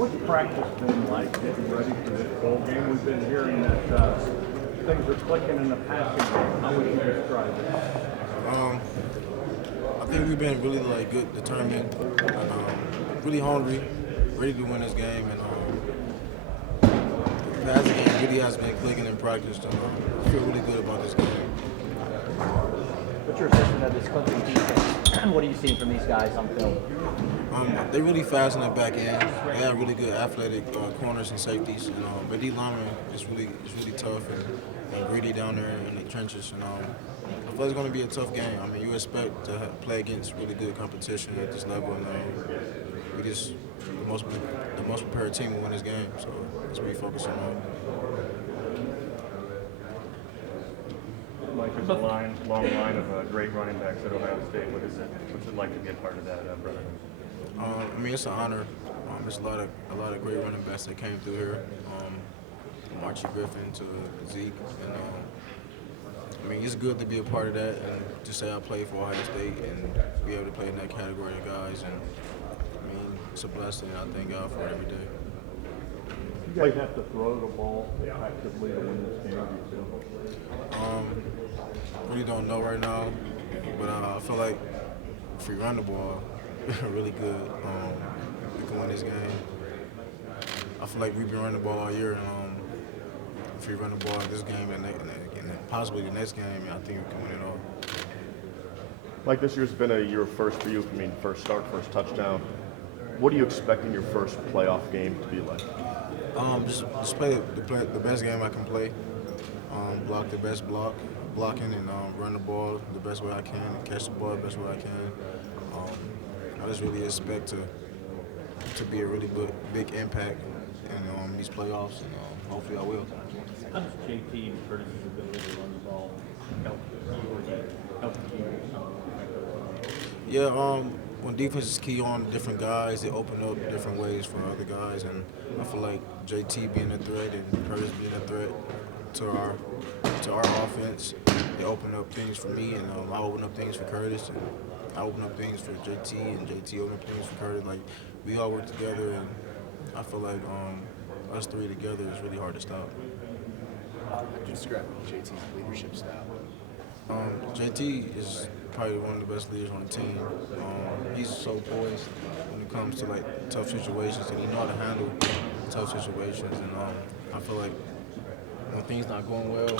What's practice been like getting ready for this bowl game? We've been hearing that things are clicking in the passing game. How would you describe it? Um, I think we've been really good, determined, and really hungry, ready to win this game. And the passing game really has been clicking in practice. And I feel really good about this game. What's your assessment of this Clemson defense? What are you seeing from these guys on film? They're really fast in the back end. They have really good athletic corners and safeties. And but D lineman is really tough and gritty down there in the trenches. And I feel it's going to be a tough game. I mean, you expect to play against really good competition at this level, and we just the most prepared team will win this game. So that's what we focus on. Mike, there's a long line of great running backs at Ohio State. What's it like to be a part of that, brother? I mean, it's an honor. There's a lot of great running backs that came through here, from Archie Griffin to Zeke, and I mean, it's good to be a part of that and to say I played for Ohio State and be able to play in that category of guys. And I mean, it's a blessing. I thank God for it every day. You guys have to throw the ball effectively to win this game. Really don't know right now, but I feel like if we run the ball really good, we can win this game. I feel like we've been running the ball all year, and if we run the ball in this game and possibly the next game, I think we can win it all. Mike, this year's been a year first for you. I mean, first start, first touchdown. What are you expecting your first playoff game to be like? Just play the best game I can play. Block the best blocking, and run the ball the best way I can, and catch the ball the best way I can. I just really expect to be a really big impact in these playoffs, and hopefully I will. How does JT and Curtis's ability to run the ball help you? Yeah, when defense is key on different guys, they open up different ways for other guys, and I feel like JT being a threat and Curtis being a threat to our offense, they open up things for me, and I open up things for Curtis, and I open up things for JT, and JT open up things for Curtis. Like, we all work together, and I feel like us three together is really hard to stop. How would you describe JT's leadership style? JT is probably one of the best leaders on the team. He's so poised when it comes to tough situations, and he knows how to handle tough situations. And I feel like when things not going well,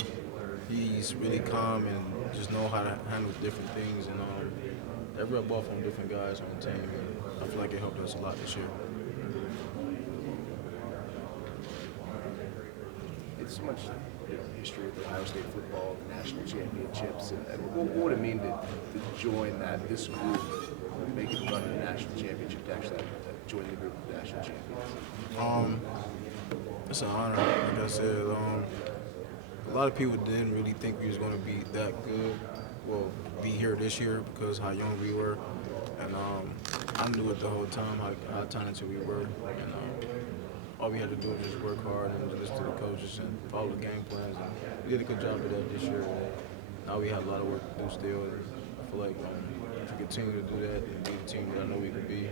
he's really calm and just know how to handle different things. And they rub off on different guys on the team. And I feel like it helped us a lot this year. It's so much history of Ohio State football, the national championships, and what would it mean to join this group, make it run to the national championship, to actually join the group of national champions? It's an honor. Like I said, a lot of people didn't really think we was going to be that good. Well, be here this year because how young we were, and I knew it the whole time how talented we were. And all we had to do was just work hard and listen to the coaches and follow the game plans. And we did a good job of that this year. Now we have a lot of work to do still. And I feel like if we continue to do that and be the team that I know we could be,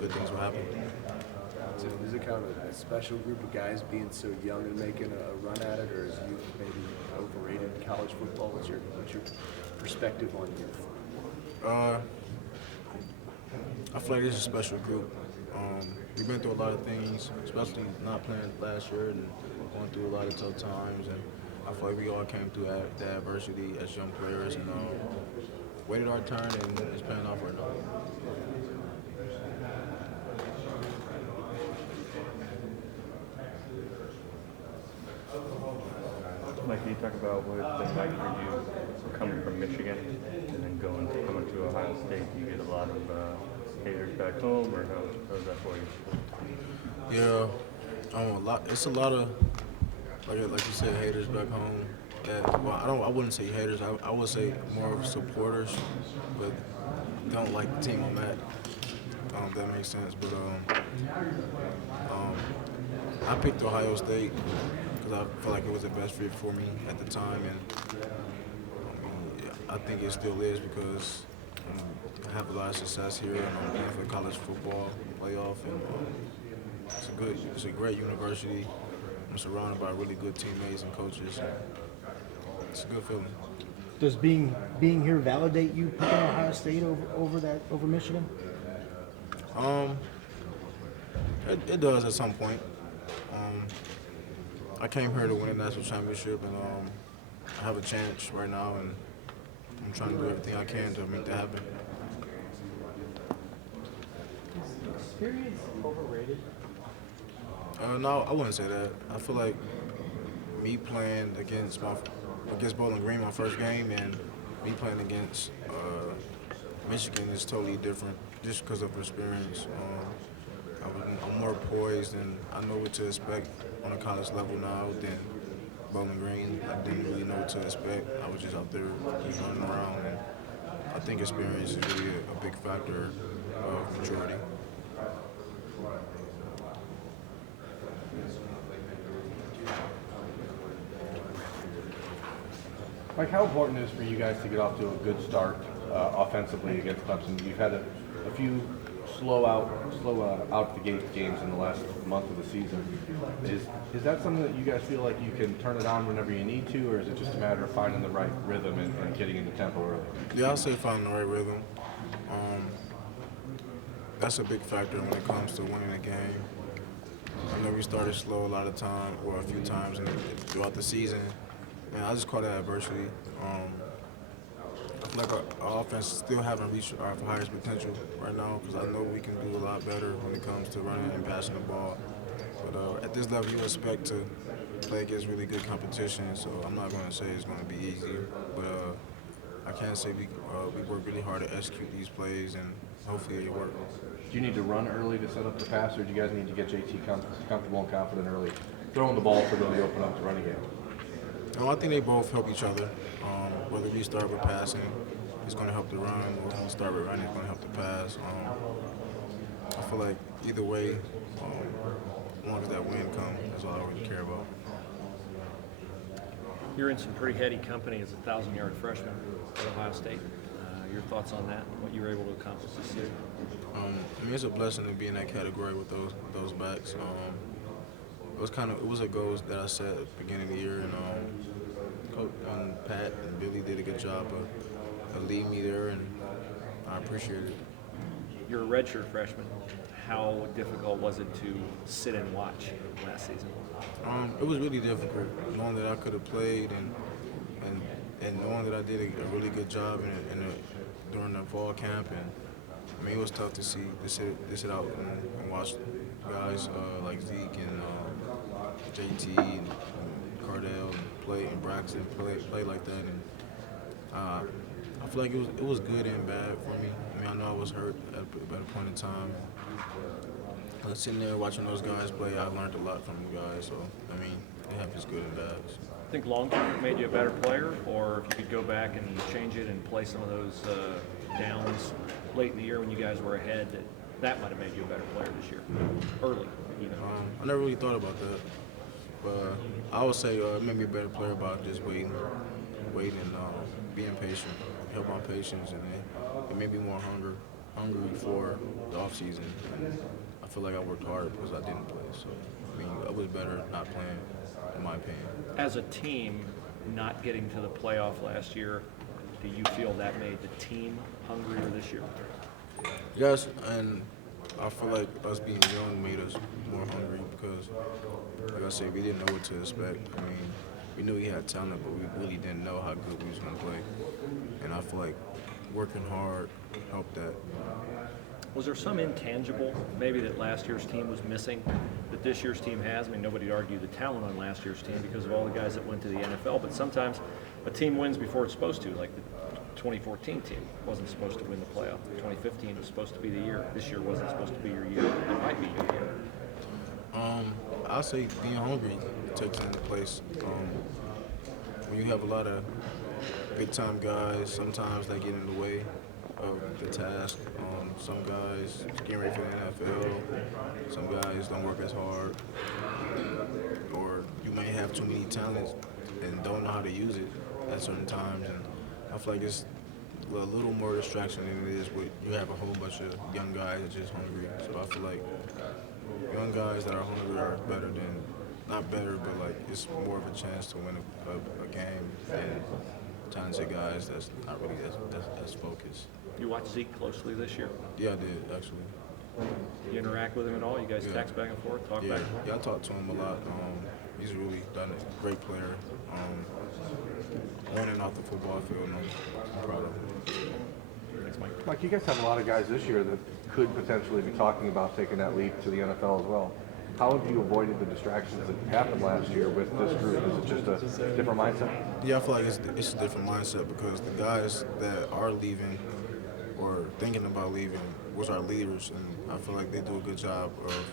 good things will happen. So is it kind of a special group of guys being so young and making a run at it, or is youth maybe overrated in college football? What's your perspective on youth? I feel like it's a special group. We've been through a lot of things, especially not playing last year and going through a lot of tough times. And I feel like we all came through the adversity as young players and waited our turn, and it's paying off right now. Mike, can you talk about what it's been like for you coming from Michigan and then coming to Ohio State? Do you get a lot of haters back home, or how's that for you? Yeah, it's a lot of like you said, haters back home. I wouldn't say haters. I would say more of supporters, but don't like the team I'm at. If that makes sense. But I picked Ohio State because I felt like it was the best fit for me at the time, and I think it still is because I have a lot of success here, and I'm playing for college football playoff, and It's a great university. I'm surrounded by really good teammates and coaches. It's a good feeling. Does being here validate you picking Ohio State over Michigan? It does at some point. I came here to win a national championship, and I have a chance right now, and I'm trying to do everything I can to make that happen. Is experience overrated? No, I wouldn't say that. I feel like me playing against Bowling Green my first game and me playing against Michigan is totally different just because of experience. I'm more poised and I know what to expect on a college level now than Bowling Green. I didn't really know what to expect. I was just out there just running around. And I think experience is really a big factor of maturity. Mike, how important is it for you guys to get off to a good start offensively against Clemson? You've had a few slow out the gate games in the last month of the season. Is that something that you guys feel like you can turn it on whenever you need to, or is it just a matter of finding the right rhythm and getting into tempo early? Yeah, I'll say finding the right rhythm. That's a big factor when it comes to winning a game. I know we started slow a lot of time, or a few times throughout the season. Man, I just call that adversity. I feel like our offense still haven't reached our highest potential right now because I know we can do a lot better when it comes to running and passing the ball. But at this level, you expect to play against really good competition, so I'm not going to say it's going to be easy. But I can say we work really hard to execute these plays, and hopefully it works. Do you need to run early to set up the pass, or do you guys need to get JT comfortable and confident early, throwing the ball to really open up the running game? No, I think they both help each other. Whether we start with passing, it's going to help the run, or if we start with running, it's going to help the pass. I feel like either way, as long as that win comes, that's all I really care about. You're in some pretty heady company as a 1,000-yard freshman at Ohio State. Your thoughts on that, what you were able to accomplish this year? I mean, it's a blessing to be in that category with those backs. It was a goal that I set at the beginning of the year, and Coach and Pat and Billy did a good job of leading me there, and I appreciate it. You're a redshirt freshman. How difficult was it to sit and watch last season? It was really difficult, knowing that I could have played and knowing that I did a really good job during the fall camp. And I mean, it was tough to sit out and watch guys like Zeke and JT and Cardell and Braxton play like that. And I feel like it was good and bad for me. I mean, I know I was hurt at a point in time. But sitting there watching those guys play, I learned a lot from the guys. So, I mean, it happens good and bad. I think long-term it made you a better player, or if you could go back and change it and play some of those downs late in the year when you guys were ahead, that might have made you a better player this year, early, even. I never really thought about that. But I would say it made me a better player by just waiting and being patient, help my patience, and it made me more hungry for the offseason. And I feel like I worked hard because I didn't play. So, I mean, I was better not playing, in my opinion. As a team, not getting to the playoff last year, do you feel that made the team hungrier this year? Yes, and I feel like us being young made us more hungry because, like I said, we didn't know what to expect. I mean, we knew we had talent, but we really didn't know how good we was going to play. And I feel like working hard helped that. Was there some intangible, maybe that last year's team was missing, that this year's team has? I mean, nobody would argue the talent on last year's team because of all the guys that went to the NFL, but sometimes a team wins before it's supposed to, like the 2014 team wasn't supposed to win the playoff. 2015 was supposed to be the year. This year wasn't supposed to be your year. It might be your year. I'll say being hungry takes into place. When you have a lot of big-time guys, sometimes they get in the way of the task. Some guys getting ready for the NFL. Some guys don't work as hard. Or you may have too many talents and don't know how to use it at certain times. And I feel like it's a little more distraction than it is with you have a whole bunch of young guys that's just hungry. So I feel like young guys that are hungry are better than, not better, but like it's more of a chance to win a game than talented guys that's not really as focused. You watched Zeke closely this year. Yeah, I did actually. You interact with him at all? You guys Yeah. text back and forth, talk Yeah, back and forth? yeah, I talked to him a lot. He's really done a great player. On and off the football field, and I'm proud of him. Thanks, Mike. Mike, you guys have a lot of guys this year that could potentially be talking about taking that leap to the NFL as well. How have you avoided the distractions that happened last year with this group? Is it just a different mindset? Yeah, I feel like it's a different mindset because the guys that are leaving or thinking about leaving was our leaders, and I feel like they do a good job of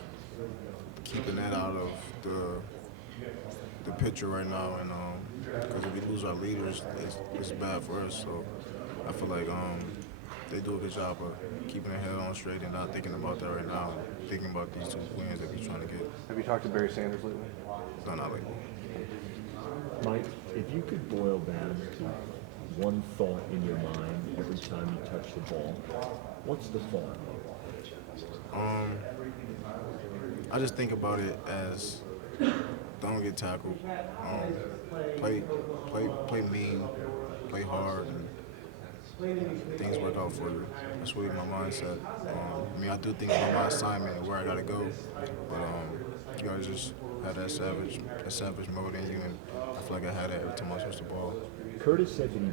keeping that out of the picture right now. And because if we lose our leaders, it's bad for us. So I feel like they do a good job of keeping their head on straight and not thinking about that right now. Thinking about these 2 wins that we're trying to get. Have you talked to Barry Sanders lately? No, not lately. Mike, if you could boil down to one thought in your mind every time you touch the ball, what's the thought? I just think about it as don't get tackled, play mean, play hard, and things work out for you. That's really my mindset. I mean, I do think about my assignment and where I gotta go, but you gotta just have that savage mode in you, and I feel like I had that every time I touch the ball. Curtis said that he